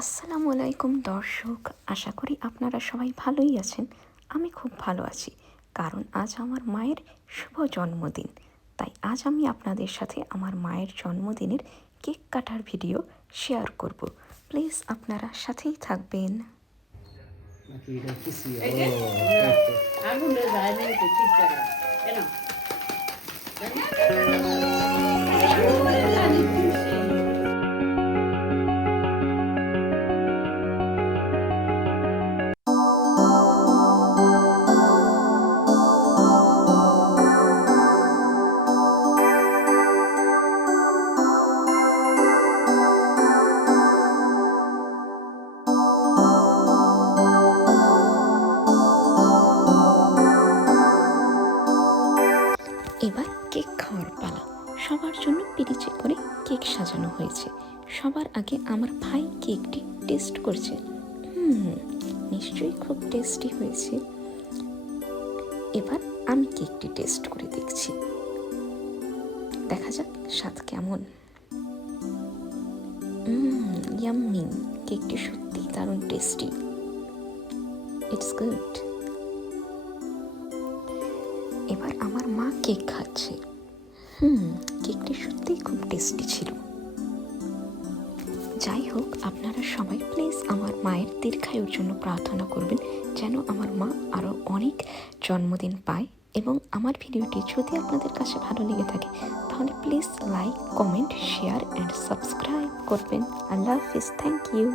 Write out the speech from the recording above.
আসসালামু আলাইকুম দর্শক, আশা করি আপনারা সবাই ভালোই আছেন। আমি খুব ভালো আছি, কারণ আজ আমার মায়ের শুভ জন্মদিন। তাই আজ আমি আপনাদের সাথে আমার মায়ের জন্মদিনের কেক কাটার ভিডিও শেয়ার করব। প্লিজ আপনারা সাথেই থাকবেন। আগুনে যায় নাই তো ঠিক জায়গা কেন এবার কেক খাওয়ার পালা। সবার জন্য পিরিচে করে কেক সাজানো হয়েছে। সবার আগে আমার ভাই কেকটি টেস্ট করছে। নিশ্চয়ই খুব টেস্টি হয়েছে। এবার আমি কেকটি টেস্ট করে দেখছি, দেখা যাক স্বাদ কেমন। ইয়াম্মি, কেকটি সত্যি দারুণ টেস্টি। It's good. এবার আমার মা কেক খাচ্ছে। কেকটি সত্যিই খুব টেস্টি ছিল। যাই হোক, আপনারা সবাই প্লিজ আমার মায়ের দীর্ঘায়ুর জন্য প্রার্থনা করবেন, যেন আমার মা আরও অনেক জন্মদিন পায়। এবং আমার ভিডিওটি যদি আপনাদের কাছে ভালো লেগে থাকে তাহলে please like, comment, share and subscribe করবেন। আল্লাহ হাফিজ, থ্যাংক ইউ।